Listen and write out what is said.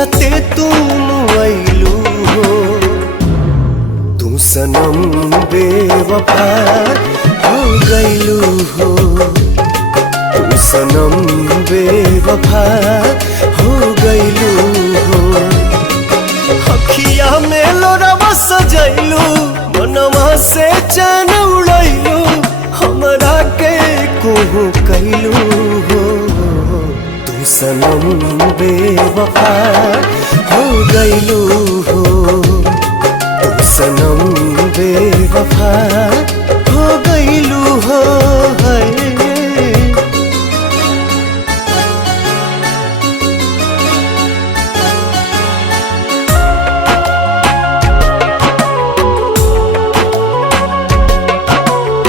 जियते तुम आइलू हो तू सनम बेवफा हो गइलू हो तू सनम बेवफा हो गइलू हो अखिया में लोरवा सजैलू मनवा से चैन उड़ैलू हमरा के कोहू कैलू हो तू सनम बेवफा हो गइलू हो तू सनम बेवफा